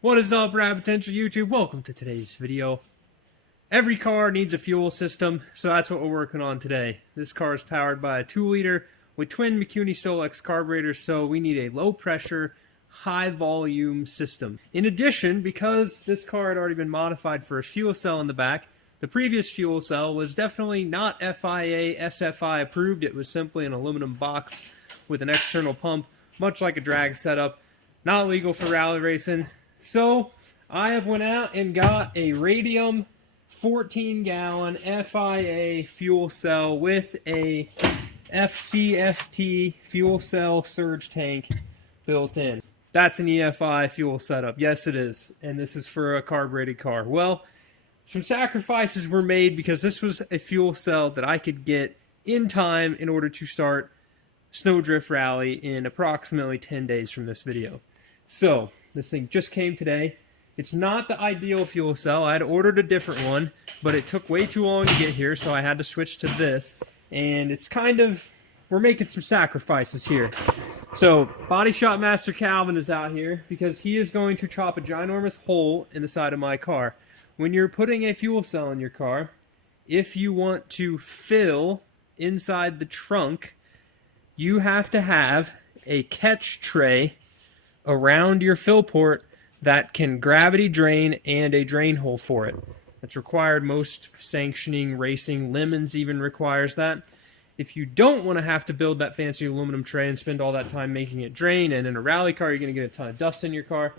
What is up, Rapid Potential YouTube? Welcome to today's video. Every car needs a fuel system, so that's what we're working on today. This car is powered by a 2-liter with twin McCune Solex carburetors, so we need a low-pressure, high-volume system. In addition, because this car had already been modified for a fuel cell in the back, the previous fuel cell was definitely not FIA SFI approved. It was simply an aluminum box with an external pump, much like a drag setup. Not legal for rally racing. So I have went out and got a Radium 14-gallon FIA fuel cell with a FCST fuel cell surge tank built in. That's an EFI fuel setup. Yes, it is. And this is for a carbureted car. Well, some sacrifices were made because this was a fuel cell that I could get in time in order to start Snowdrift Rally in approximately 10 days from this video. So this thing just came today. It's not the ideal fuel cell. I had ordered a different one, but it took way too long to get here, so I had to switch to this. And it's kind of, we're making some sacrifices here. So Body Shop Master Calvin is out here because he is going to chop a ginormous hole in the side of my car. When you're putting a fuel cell in your car, if you want to fill inside the trunk, you have to have a catch tray around your fill port that can gravity drain and a drain hole for it. That's required. Most sanctioning racing, Lemons even requires that. If you don't want to have to build that fancy aluminum tray and spend all that time making it drain, and in a rally car you're going to get a ton of dust in your car,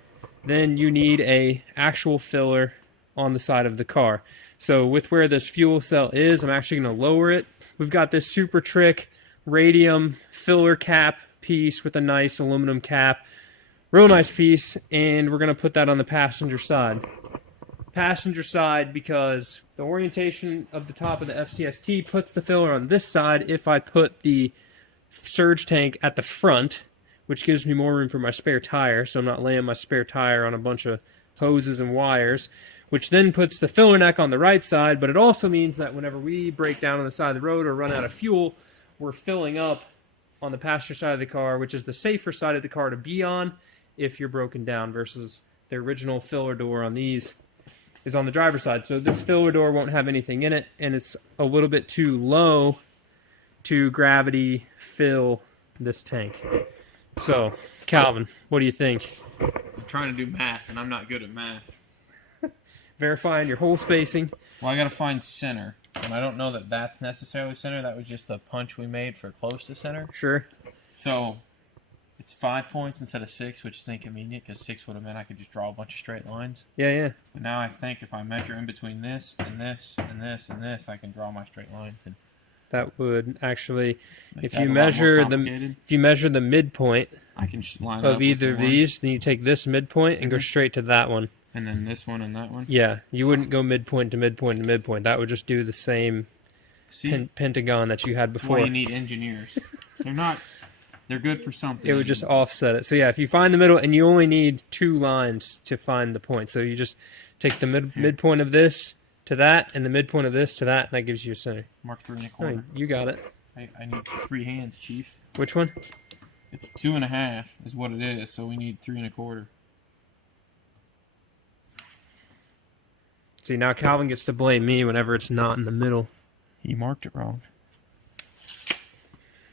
then you need a actual filler on the side of the car. So with where this fuel cell is, I'm actually going to lower it. We've got this Super Trick Radium filler cap piece with a nice aluminum cap. Real nice piece, and we're going to put that on the passenger side. Passenger side because the orientation of the top of the FCST puts the filler on this side if I put the surge tank at the front, which gives me more room for my spare tire, so I'm not laying my spare tire on a bunch of hoses and wires, which then puts the filler neck on the right side, but it also means that whenever we break down on the side of the road or run out of fuel, we're filling up on the passenger side of the car, which is the safer side of the car to be on if you're broken down, versus the original filler door on these is on the driver's side. So this filler door won't have anything in it, and it's a little bit too low to gravity fill this tank. So, Calvin, what do you think? I'm trying to do math, and I'm not good at math. Verifying your hole spacing. Well, I gotta find center, and I don't know that that's necessarily center. That was just the punch we made for close to center. Sure. So it's 5 points instead of 6, which is inconvenient because 6 would have meant I could just draw a bunch of straight lines. Yeah, yeah. But now I think if I measure in between this and this and this and this, I can draw my straight lines. And that would actually, if you measure the midpoint I can line of up either of these, then you take this midpoint and go straight to that one. And then this one and that one? Yeah, you wouldn't go midpoint to midpoint to midpoint. That would just do the same pentagon that you had before. That's why you need engineers. They're good for something. It would just offset it. So yeah, if you find the middle, and you only need 2 lines to find the point. So you just take the midpoint of this to that, and the midpoint of this to that, and that gives you a center. Mark 3 1/4. Right, you got it. I need 3 hands, Chief. Which one? It's 2 1/2 is what it is, so we need 3 1/4. See, now Calvin gets to blame me whenever it's not in the middle. He marked it wrong.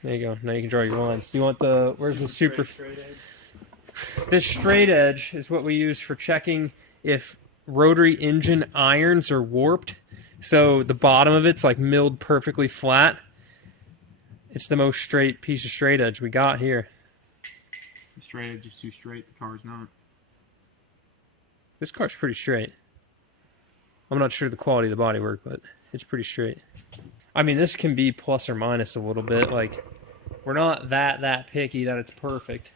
There you go. Now you can draw your lines. Do you want the, where's the super... Straight edge? This straight edge is what we use for checking if rotary engine irons are warped. So the bottom of it's like milled perfectly flat. It's the most straight piece of straight edge we got here. The straight edge is too straight. The car's not. This car's pretty straight. I'm not sure the quality of the bodywork, but it's pretty straight. I mean, this can be plus or minus a little bit. Like, we're not that picky that it's perfect.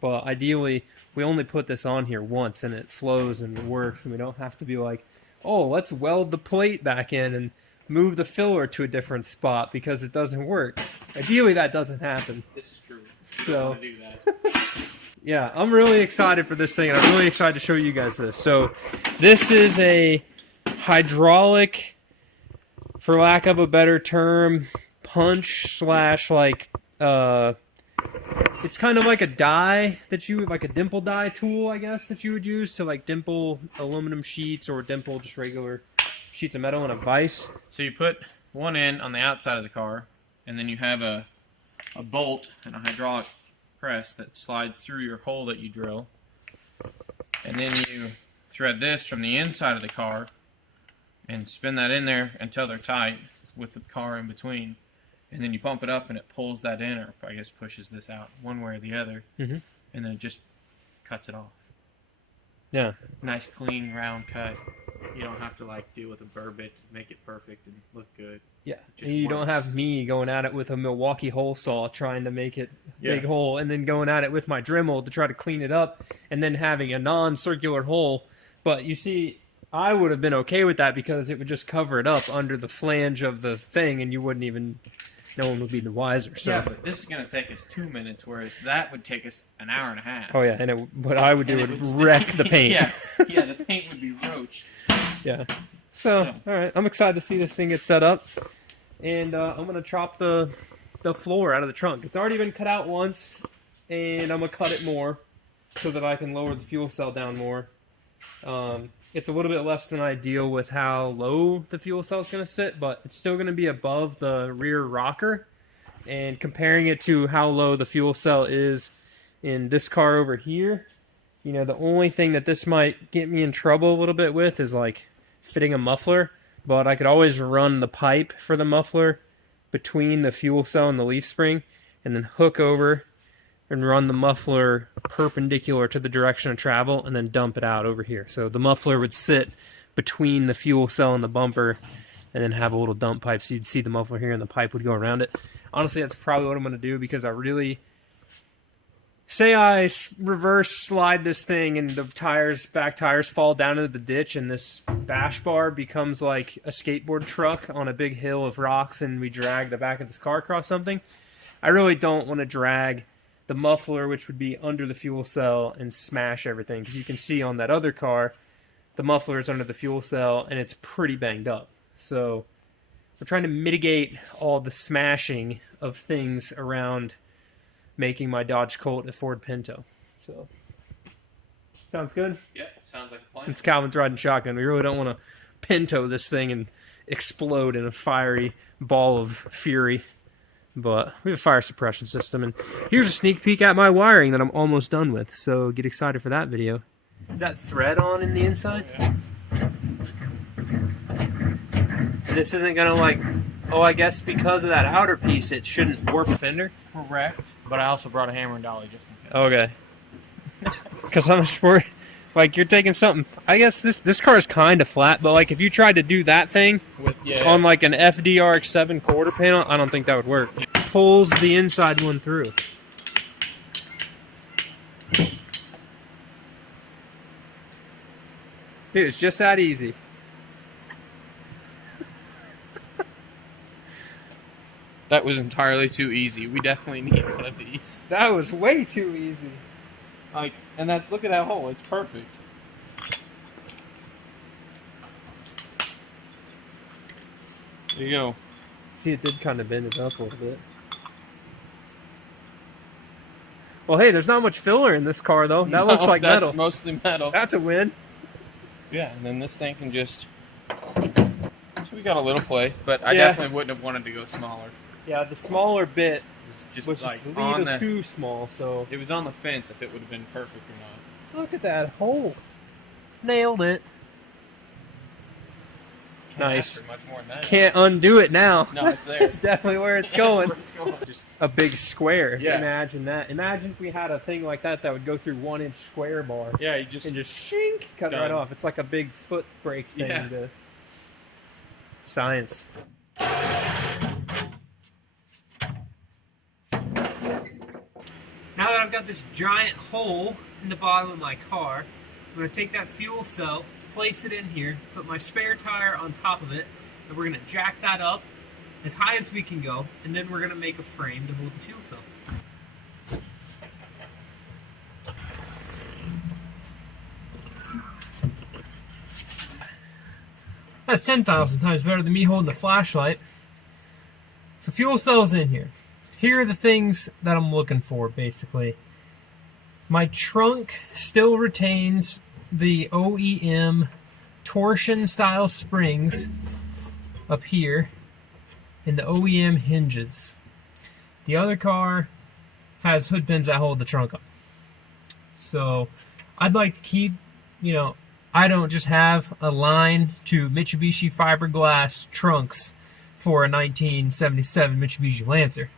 But ideally, we only put this on here once, and it flows and it works, and we don't have to be like, oh, let's weld the plate back in and move the filler to a different spot because it doesn't work. Ideally, that doesn't happen. This is true. So, I do that. yeah, I'm really excited for this thing, and I'm really excited to show you guys this. So, this is a hydraulic, for lack of a better term, punch slash like It's kind of like a die that you, like a dimple die tool, I guess, that you would use to like dimple aluminum sheets or dimple just regular sheets of metal in a vise. So you put one in on the outside of the car, and then you have a bolt and a hydraulic press that slides through your hole that you drill. And then you thread this from the inside of the car and spin that in there until they're tight with the car in between. And then you pump it up and it pulls that in, or I guess pushes this out one way or the other. Mm-hmm. And then it just cuts it off. Yeah. Nice, clean, round cut. You don't have to like deal with a burr bit to make it perfect and look good. Yeah. Just And you works. don't have me going at it with a Milwaukee hole saw trying to make it Yeah. big hole, and then going at it with my Dremel to try to clean it up, and then having a non-circular hole. But you see, I would have been okay with that because it would just cover it up under the flange of the thing, and you wouldn't even... No one would be the wiser. So. Yeah, but this is going to take us 2 minutes, whereas that would take us an hour and a half. Oh yeah, and what I would do And would it wreck the paint. yeah, the paint would be roached. Yeah. So, all right, I'm excited to see this thing get set up, and I'm gonna chop the floor out of the trunk. It's already been cut out once, and I'm gonna cut it more so that I can lower the fuel cell down more. It's a little bit less than ideal with how low the fuel cell is gonna sit, but it's still gonna be above the rear rocker. And comparing it to how low the fuel cell is in this car over here, you know, the only thing that this might get me in trouble a little bit with is like fitting a muffler, but I could always run the pipe for the muffler between the fuel cell and the leaf spring and then hook over and run the muffler perpendicular to the direction of travel and then dump it out over here. So the muffler would sit between the fuel cell and the bumper and then have a little dump pipe, so you'd see the muffler here and the pipe would go around it. Honestly, that's probably what I'm going to do because I really... Say I reverse slide this thing and the back tires fall down into the ditch and this bash bar becomes like a skateboard truck on a big hill of rocks and we drag the back of this car across something. I really don't want to drag the muffler, which would be under the fuel cell, and smash everything. Because you can see on that other car, the muffler is under the fuel cell and it's pretty banged up. So we're trying to mitigate all the smashing of things around making my Dodge Colt a Ford Pinto. So, sounds good? Yeah, sounds like a plan. Since Calvin's riding shotgun, we really don't want to Pinto this thing and explode in a fiery ball of fury. But we have a fire suppression system, and here's a sneak peek at my wiring that I'm almost done with, so get excited for that video. Is that thread on in the inside? Yeah. This isn't gonna like... Oh, I guess because of that outer piece, it shouldn't warp a fender? Correct. But I also brought a hammer and dolly just in case. Okay. Because I'm just worried, like, you're taking something... I guess this car is kind of flat, but, like, if you tried to do that thing on, like, an FDRX7 quarter panel, I don't think that would work. It pulls the inside one through. Dude, it's just that easy. That was entirely too easy. We definitely need one of these. That was way too easy. Like, and that, look at that hole. It's perfect. There you go. See, it did kind of bend it up a little bit. Well, hey, there's not much filler in this car, though. That looks like that's metal. Mostly metal. That's a win. Yeah, and then this thing can just... So we got a little play, but I Yeah. definitely wouldn't have wanted to go smaller. Yeah, the smaller bit Just was like just a on little the... too small, so... It was on the fence if it would have been perfect or not. Look at that hole. Nailed it. Can't Nice. ask for much more than that. Can't undo it now. No, it's there. It's definitely where it's going. Just, A big square. Yeah. Imagine that. Imagine if we had a thing like that that would go through 1-inch square bar. yeah, you just... And just shink, cut it right Done. off. It's like a big foot brake thing. Yeah. To... Science. Now that I've got this giant hole in the bottom of my car, I'm going to take that fuel cell, place it in here, put my spare tire on top of it, and we're going to jack that up as high as we can go, and then we're going to make a frame to hold the fuel cell. That's 10,000 times better than me holding the flashlight. So fuel cell's in here. here are the things that I'm looking for, basically. My trunk still retains the OEM torsion style springs up here and the OEM hinges. The other car has hood pins that hold the trunk up. So I'd like to keep, I don't just have a line to Mitsubishi fiberglass trunks for a 1977 Mitsubishi Lancer.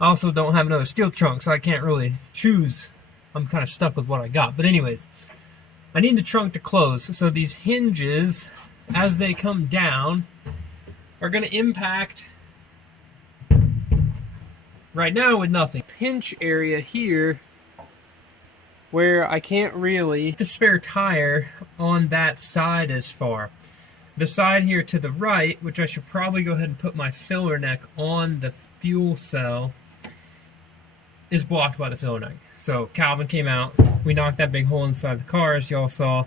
I also don't have another steel trunk, so I can't really choose. I'm kind of stuck with what I got. But anyways, I need the trunk to close. So these hinges, as they come down, are going to impact right now with nothing. Pinch area here where I can't really get the spare tire on that side as far. The side here to the right, which I should probably go ahead and put my filler neck on the fuel cell, is blocked by the filler neck. So Calvin came out, we knocked that big hole inside the car, as y'all saw,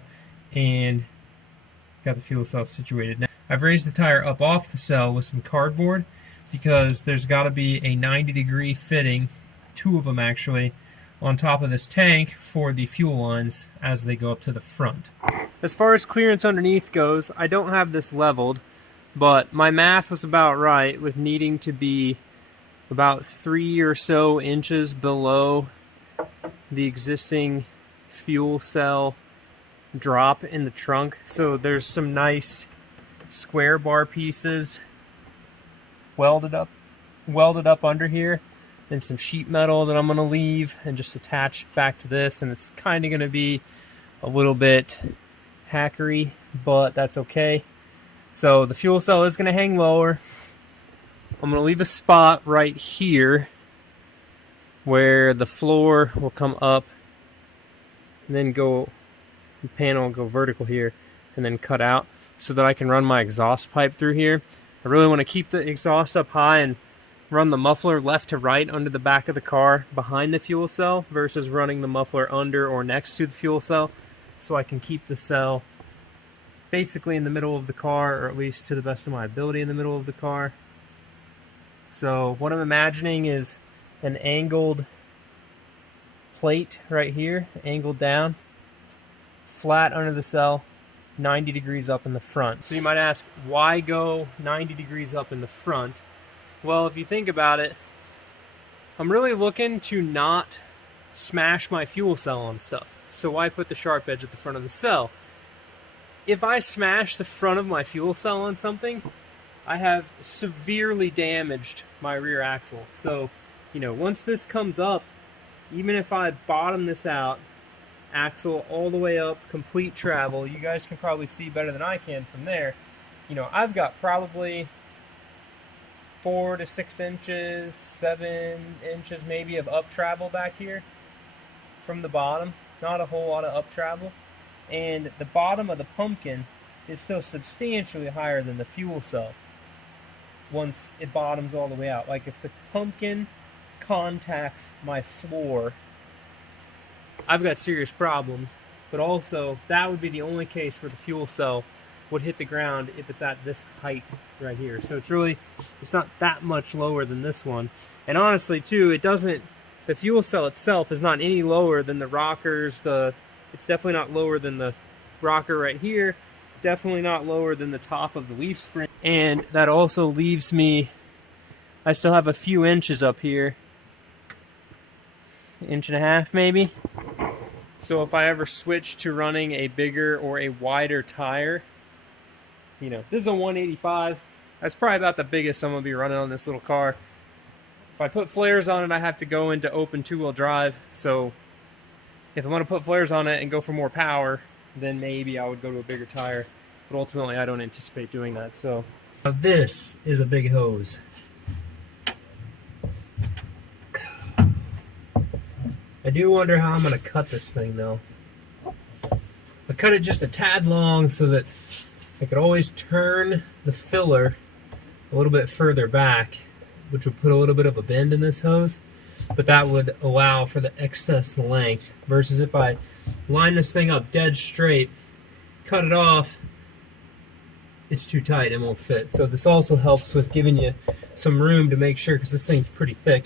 and got the fuel cell situated. Now, I've raised the tire up off the cell with some cardboard because there's got to be a 90-degree fitting, 2 of them actually, on top of this tank for the fuel lines as they go up to the front. As far as clearance underneath goes, I don't have this leveled, but my math was about right with needing to be about 3 or so inches below the existing fuel cell drop in the trunk. So there's some nice square bar pieces welded up under here, and some sheet metal that I'm going to leave and just attach back to this, and it's kind of going to be a little bit hackery, but that's okay. So the fuel cell is going to hang lower. I'm going to leave a spot right here where the floor will come up and then the panel will go vertical here and then cut out so that I can run my exhaust pipe through here. I really want to keep the exhaust up high and run the muffler left to right under the back of the car behind the fuel cell versus running the muffler under or next to the fuel cell, so I can keep the cell basically in the middle of the car, or at least to the best of my ability in the middle of the car. So what I'm imagining is an angled plate right here, angled down, flat under the cell, 90 degrees up in the front. So you might ask, why go 90 degrees up in the front? Well, if you think about it, I'm really looking to not smash my fuel cell on stuff. So why put the sharp edge at the front of the cell? If I smash the front of my fuel cell on something, I have severely damaged my rear axle. So, once this comes up, even if I bottom this out, axle all the way up, complete travel, you guys can probably see better than I can from there. I've got probably 4 to 6 inches, 7 inches maybe of up travel back here from the bottom. Not a whole lot of up travel. And the bottom of the pumpkin is still substantially higher than the fuel cell once it bottoms all the way out. Like if the pumpkin contacts my floor, I've got serious problems. But also, that would be the only case where the fuel cell would hit the ground if it's at this height right here. So it's not that much lower than this one. And honestly too, the fuel cell itself is not any lower than the rockers. It's definitely not lower than the rocker right here. Definitely not lower than the top of the leaf spring. And that also leaves me, I still have a few inches up here. 1.5 inches maybe. So if I ever switch to running a bigger or a wider tire, this is a 185. That's probably about the biggest I'm going to be running on this little car. If I put flares on it, I have to go into open 2-wheel drive. So if I want to put flares on it and go for more power, then maybe I would go to a bigger tire. But ultimately, I don't anticipate doing that. So this is a big hose. I do wonder how I'm going to cut this thing, though. I cut it just a tad long so that I could always turn the filler a little bit further back, which would put a little bit of a bend in this hose, but that would allow for the excess length, versus if I line this thing up dead straight, cut it off, it's too tight, it won't fit. So this also helps with giving you some room to make sure, because this thing's pretty thick,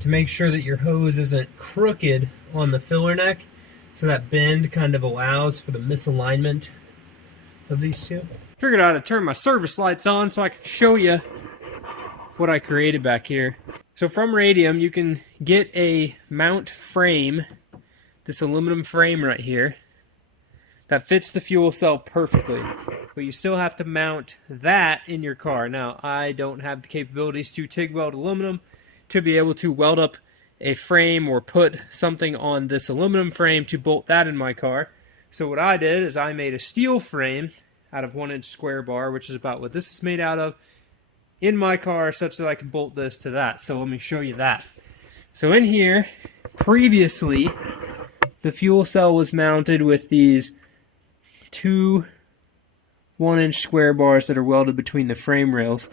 to make sure that your hose isn't crooked on the filler neck, so that bend kind of allows for the misalignment of these two. Figured out how to turn my service lights on so I can show you what I created back here. So from Radium, you can get a mount frame, this aluminum frame right here, that fits the fuel cell perfectly. But you still have to mount that in your car. Now, I don't have the capabilities to TIG weld aluminum to be able to weld up a frame or put something on this aluminum frame to bolt that in my car. So what I did is I made a steel frame out of 1-inch square bar, which is about what this is made out of, in my car such that I can bolt this to that. So let me show you that. So in here, previously, the fuel cell was mounted with these 2 1-inch square bars that are welded between the frame rails.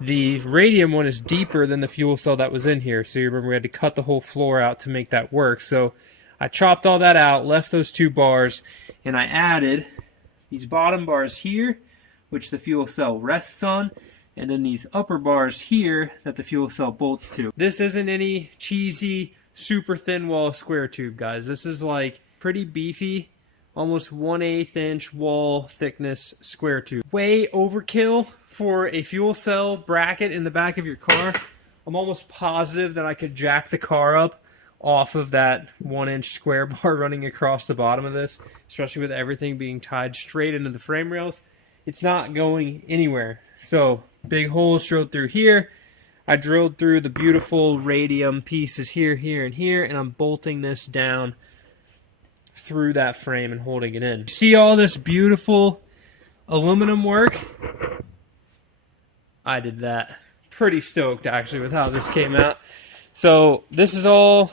The Radium one is deeper than the fuel cell that was in here, so you remember we had to cut the whole floor out to make that work. So I chopped all that out, left those 2 bars, and I added these bottom bars here, which the fuel cell rests on, and then these upper bars here that the fuel cell bolts to. This isn't any cheesy, super thin wall square tube, guys. This is like pretty beefy, almost 1/8 inch wall thickness square tube. Way overkill for a fuel cell bracket in the back of your car. I'm almost positive that I could jack the car up off of that 1-inch square bar running across the bottom of this, especially with everything being tied straight into the frame rails. It's not going anywhere. So big holes drilled through here. I drilled through the beautiful Radium pieces here, here, and here, and I'm bolting this down through that frame and holding it in. See all this beautiful aluminum work? I did that. Pretty stoked actually with how this came out. So this is all,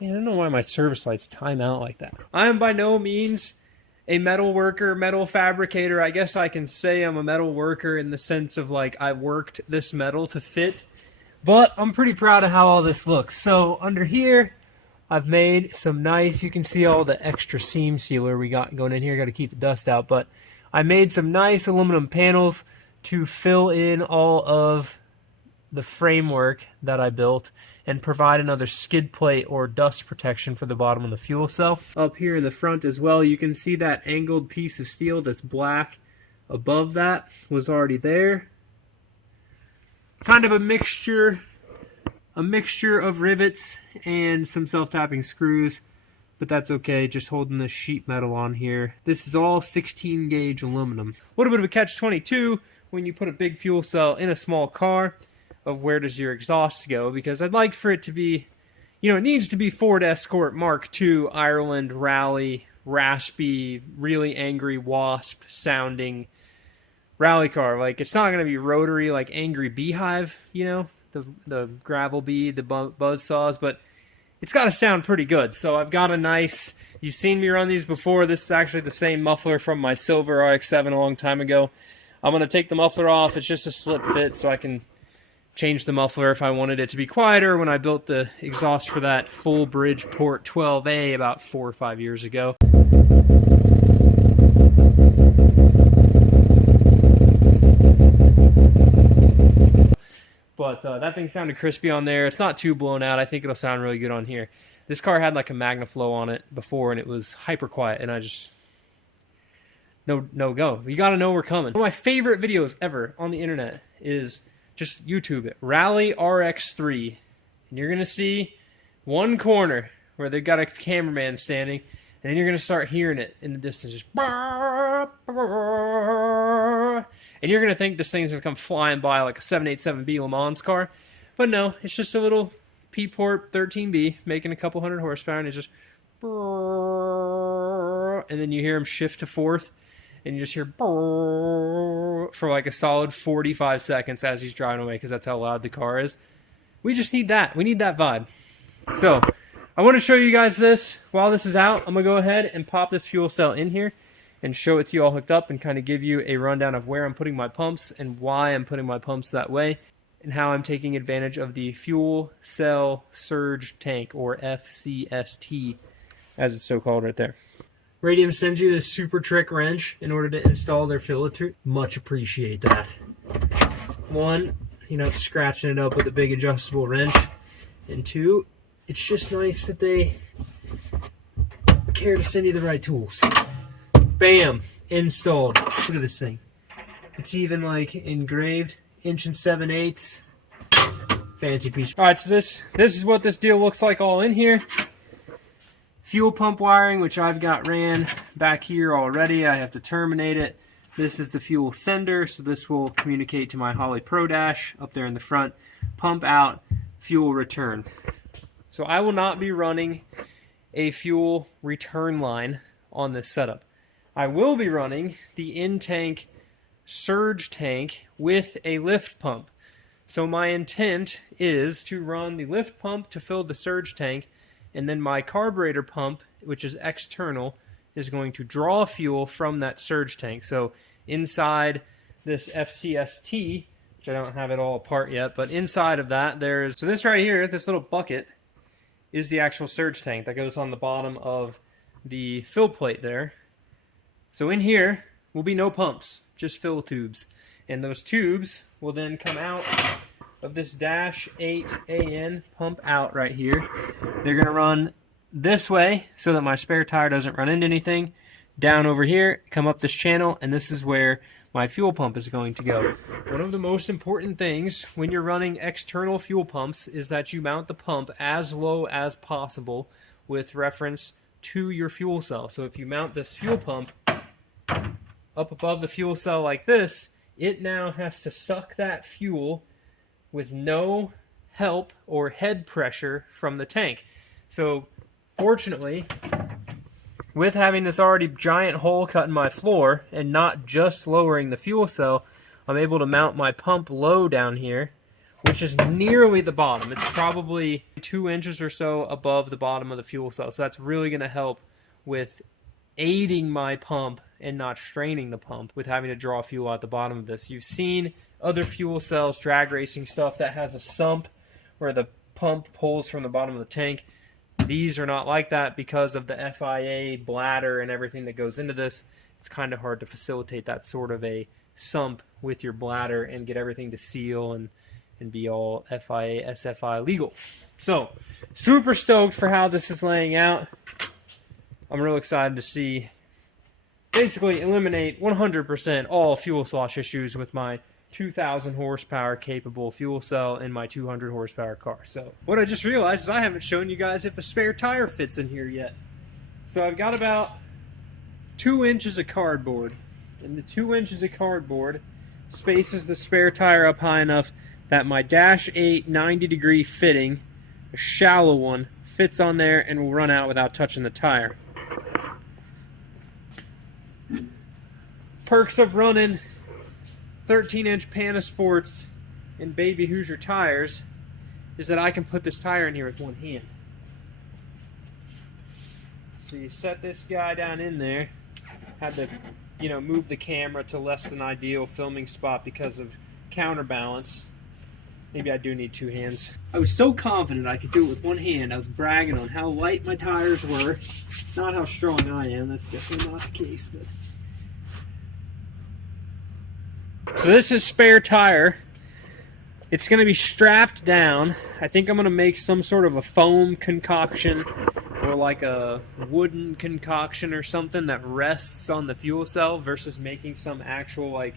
man, I don't know why my service lights time out like that. I am by no means a metal worker, metal fabricator. I guess I can say I'm a metal worker in the sense of like I worked this metal to fit, but I'm pretty proud of how all this looks. So under here, I've made some nice, you can see all the extra seam sealer we got going in here. Got to keep the dust out, but I made some nice aluminum panels to fill in all of the framework that I built and provide another skid plate or dust protection for the bottom of the fuel cell. Up here in the front as well, you can see that angled piece of steel that's black above that was already there. Kind of a mixture of rivets and some self-tapping screws, but that's okay, just holding this sheet metal on here. This is all 16 gauge aluminum. A little bit of a catch-22 when you put a big fuel cell in a small car of where does your exhaust go, because I'd like for it to be, you know, it needs to be Ford Escort Mark II, Ireland Rally, raspy, really angry wasp sounding rally car. Like, it's not going to be rotary like Angry Beehive, you know, the gravel bee, the buzz saws, but it's got to sound pretty good. So I've got a nice, you've seen me run these before. This is actually the same muffler from my silver RX-7 a long time ago. I'm going to take the muffler off. It's just a slip fit, so I can change the muffler if I wanted it to be quieter. When I built the exhaust for that full Bridgeport 12A about 4 or 5 years ago. But that thing sounded crispy on there. It's not too blown out. I think it'll sound really good on here. This car had like a MagnaFlow on it before, and it was hyper quiet, and I just... No go. You gotta know we're coming. One of my favorite videos ever on the internet is, just YouTube it, Rally RX3. And you're gonna see one corner where they've got a cameraman standing, and then you're gonna start hearing it in the distance, just and you're gonna think this thing's gonna come flying by like a 787B Le Mans car, but no, it's just a little P-Port 13B making a couple hundred horsepower, and it's just, and then you hear him shift to fourth, and you just hear for like a solid 45 seconds as he's driving away, because that's how loud the car is. We just need that. We need that vibe. So I want to show you guys this. While this is out, I'm going to go ahead and pop this fuel cell in here and show it to you all hooked up and kind of give you a rundown of where I'm putting my pumps and why I'm putting my pumps that way and how I'm taking advantage of the fuel cell surge tank, or FCST as it's so called right there. Radium sends you this super trick wrench in order to install their filter. Much appreciate that. One, you know, scratching it up with a big adjustable wrench. And two, it's just nice that they care to send you the right tools. Bam! Installed. Look at this thing. It's even like engraved, 1 7/8". Fancy piece. Alright, so this is what this deal looks like all in here. Fuel pump wiring, which I've got ran back here already. I have to terminate it. This is the fuel sender, so this will communicate to my Holley Pro Dash up there in the front. Pump out, fuel return. So I will not be running a fuel return line on this setup. I will be running the in-tank surge tank with a lift pump. So my intent is to run the lift pump to fill the surge tank, and then my carburetor pump, which is external, is going to draw fuel from that surge tank. So inside this FCST, which I don't have it all apart yet, but inside of that so this right here, this little bucket, is the actual surge tank that goes on the bottom of the fill plate there. So in here will be no pumps, just fill tubes. And those tubes will then come out of this Dash 8AN pump out right here. They're going to run this way so that my spare tire doesn't run into anything. Down over here, come up this channel, and this is where my fuel pump is going to go. One of the most important things when you're running external fuel pumps is that you mount the pump as low as possible with reference to your fuel cell. So if you mount this fuel pump up above the fuel cell like this, it now has to suck that fuel with no help or head pressure from the tank. So fortunately, with having this already giant hole cut in my floor and not just lowering the fuel cell, I'm able to mount my pump low down here, which is nearly the bottom. It's probably 2 inches or so above the bottom of the fuel cell. So that's really going to help with aiding my pump and not straining the pump with having to draw fuel out the bottom of this. You've seen other fuel cells, drag racing stuff that has a sump where the pump pulls from the bottom of the tank. These are not like that because of the FIA bladder and everything that goes into this. It's kind of hard to facilitate that sort of a sump with your bladder and get everything to seal and be all FIA, SFI legal. So, super stoked for how this is laying out. I'm real excited to see basically eliminate 100% all fuel slosh issues with my 2,000 horsepower capable fuel cell in my 200 horsepower car. So what I just realized is I haven't shown you guys if a spare tire fits in here yet. So I've got about 2 inches of cardboard, and the 2 inches of cardboard spaces the spare tire up high enough that my Dash 8 90-degree fitting, a shallow one, fits on there and will run out without touching the tire. Perks of running 13-inch Panasports and Baby Hoosier tires is that I can put this tire in here with one hand. So you set this guy down in there, have to, move the camera to less than ideal filming spot because of counterbalance. Maybe I do need 2 hands. I was so confident I could do it with one hand. I was bragging on how light my tires were. Not how strong I am. That's definitely not the case. But so this is spare tire. It's going to be strapped down. I think I'm going to make some sort of a foam concoction or like a wooden concoction or something that rests on the fuel cell versus making some actual like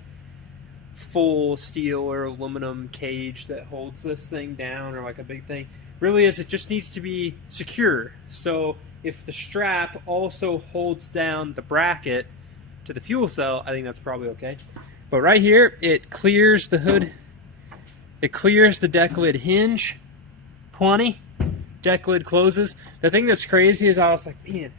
full steel or aluminum cage that holds this thing down or like a big thing. Really is, it just needs to be secure. So if the strap also holds down the bracket to the fuel cell, I think that's probably okay. But right here, it clears the hood. It clears the deck lid hinge. Plenty. Deck lid closes. The thing that's crazy is I was like, man,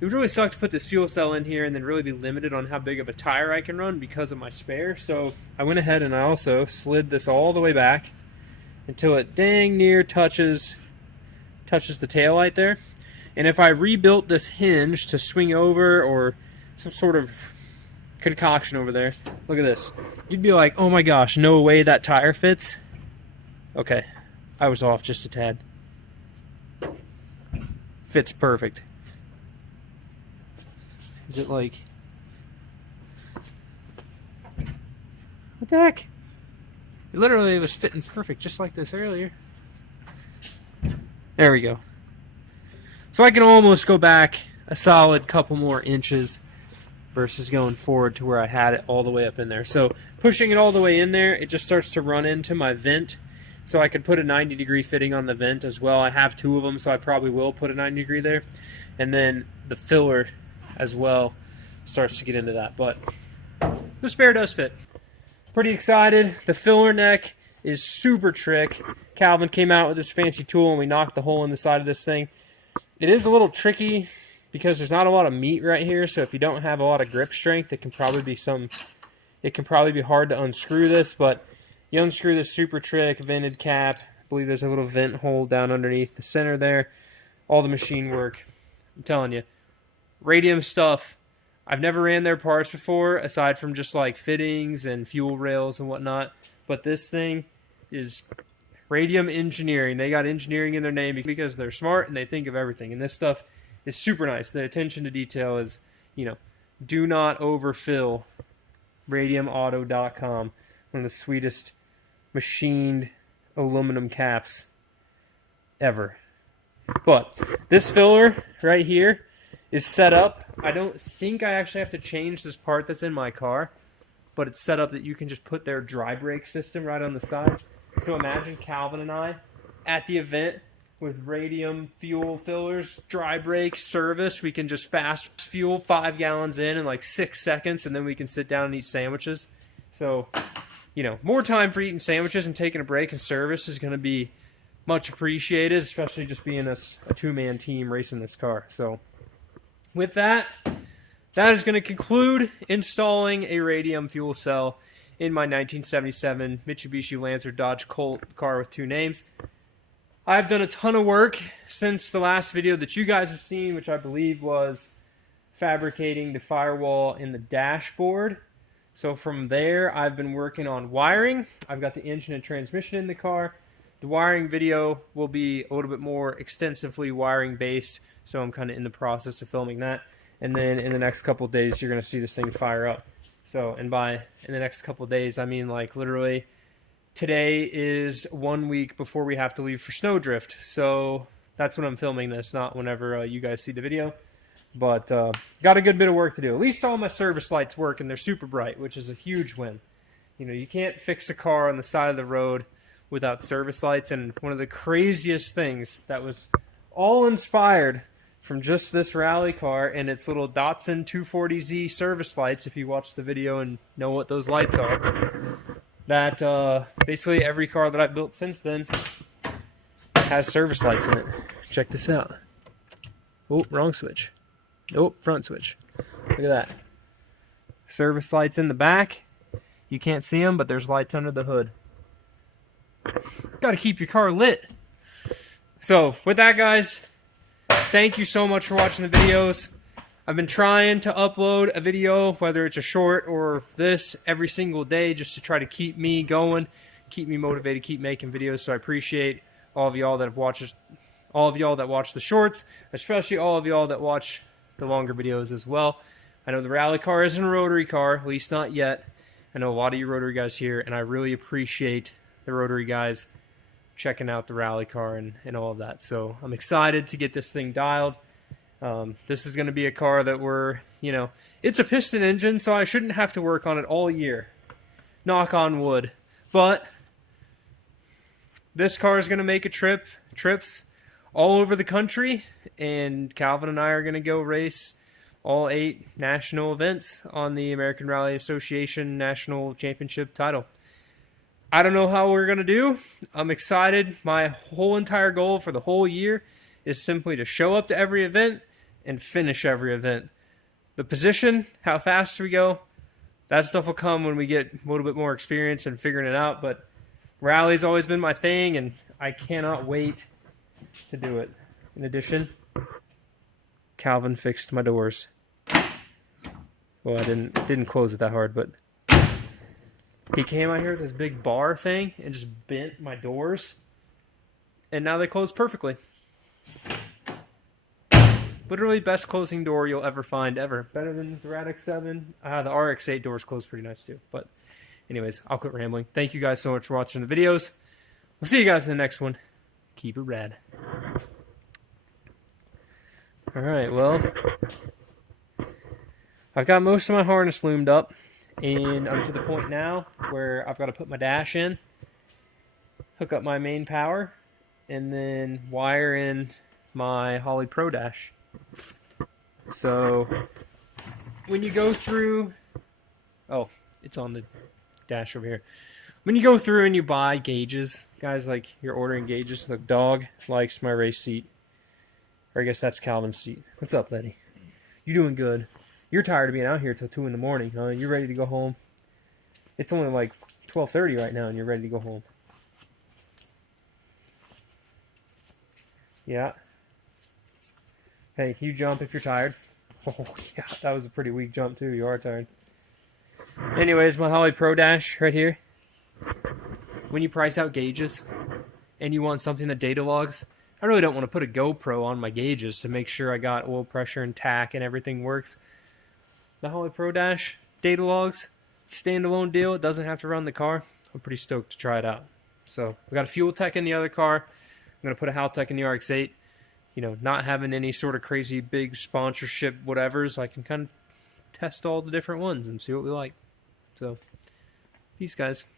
it would really suck to put this fuel cell in here and then really be limited on how big of a tire I can run because of my spare. So I went ahead and I also slid this all the way back until it dang near touches the taillight there. And if I rebuilt this hinge to swing over or some sort of concoction over there, look at this. You'd be like, oh my gosh, no way that tire fits. Okay, I was off just a tad. Fits perfect. Is it like... what the heck? It literally was fitting perfect just like this earlier. There we go. So I can almost go back a solid couple more inches versus going forward to where I had it all the way up in there. So pushing it all the way in there, it just starts to run into my vent. So I could put a 90-degree fitting on the vent as well. I have two of them, so I probably will put a 90-degree there. And then the filler as well starts to get into that. But the spare does fit. Pretty excited. The filler neck is super trick. Calvin came out with this fancy tool and we knocked the hole in the side of this thing. It is a little tricky because there's not a lot of meat right here, so if you don't have a lot of grip strength, it can probably be hard to unscrew this, but you unscrew this super trick vented cap. I believe there's a little vent hole down underneath the center there. All the machine work. I'm telling you, Radium stuff. I've never ran their parts before, aside from just like fittings and fuel rails and whatnot, but this thing is Radium Engineering. They got engineering in their name because they're smart and they think of everything, and this stuff is super nice. The attention to detail is, do not overfill. RadiumAuto.com, one of the sweetest machined aluminum caps ever. But this filler right here is set up. I don't think I actually have to change this part that's in my car, but it's set up that you can just put their dry brake system right on the side. So imagine Calvin and I at the event with Radium fuel fillers, dry brake, service. We can just fast fuel 5 gallons in like 6 seconds, and then we can sit down and eat sandwiches. So, more time for eating sandwiches and taking a break and service is going to be much appreciated, especially just being a two-man team racing this car. So, with that, that is going to conclude installing a Radium fuel cell in my 1977 Mitsubishi Lancer Dodge Colt car with two names. I've done a ton of work since the last video that you guys have seen, which I believe was fabricating the firewall in the dashboard. So from there, I've been working on wiring. I've got the engine and transmission in the car. The wiring video will be a little bit more extensively wiring based, so I'm kind of in the process of filming that. And then in the next couple of days, you're going to see this thing fire up. So, and by in the next couple of days, I mean like literally today is 1 week before we have to leave for snowdrift. So that's when I'm filming this, not whenever you guys see the video. But got a good bit of work to do. At least all my service lights work and they're super bright, which is a huge win. You can't fix a car on the side of the road without service lights. And one of the craziest things that was all inspired from just this rally car and its little Datsun 240Z service lights, if you watch the video and know what those lights are, that basically every car that I've built since then has service lights in it. Check this out. Oh, wrong switch. Nope, front switch. Look at that. Service lights in the back. You can't see them, but there's lights under the hood. Got to keep your car lit. So, with that, guys, thank you so much for watching the videos. I've been trying to upload a video, whether it's a short or this, every single day just to try to keep me going, keep me motivated, keep making videos. So I appreciate all of y'all that have watched, all of y'all that watch the shorts, especially all of y'all that watch the longer videos as well. I know the rally car isn't a rotary car, at least not yet. I know a lot of you rotary guys here, and I really appreciate the rotary guys checking out the rally car and all of that. So I'm excited to get this thing dialed. This is going to be a car that it's a piston engine, so I shouldn't have to work on it all year. Knock on wood. But this car is going to make trips all over the country, and Calvin and I are going to go race all 8 national events on the American Rally Association National Championship title. I don't know how we're going to do. I'm excited. My whole entire goal for the whole year is simply to show up to every event and finish every event. The position, how fast we go, that stuff will come when we get a little bit more experience in figuring it out, but rally's always been my thing, and I cannot wait to do it. In addition, Calvin fixed my doors. Well, I didn't close it that hard, but he came out here with this big bar thing and just bent my doors, and now they close perfectly. Literally best closing door you'll ever find, ever. Better than the Radix 7. The RX-8 doors close pretty nice too. But anyways, I'll quit rambling. Thank you guys so much for watching the videos. We'll see you guys in the next one. keep it rad. Alright, well, I've got most of my harness loomed up, and I'm to the point now where I've got to put my dash in, hook up my main power, and then wire in my Holley Pro Dash. So when you go through, oh, it's on the dash over here. When you go through and you buy gauges, guys, like you're ordering gauges, the dog likes my race seat. Or I guess that's Calvin's seat. What's up, Letty? You doing good? You're tired of being out here till 2 in the morning, huh? You're ready to go home? It's only like 12:30 right now and you're ready to go home. Yeah. Hey, you jump if you're tired. Oh, yeah, that was a pretty weak jump too. You are tired. Anyways, my Holley Pro Dash right here. When you price out gauges and you want something that data logs, I really don't want to put a GoPro on my gauges to make sure I got oil pressure and tack and everything works. The Holley Pro Dash data logs, standalone deal. It doesn't have to run the car. I'm pretty stoked to try it out. So we got a Fuel Tech in the other car. I'm going to put a Haltech in the RX-8. You know, not having any sort of crazy big sponsorship whatevers, I can kind of test all the different ones and see what we like. So, peace, guys.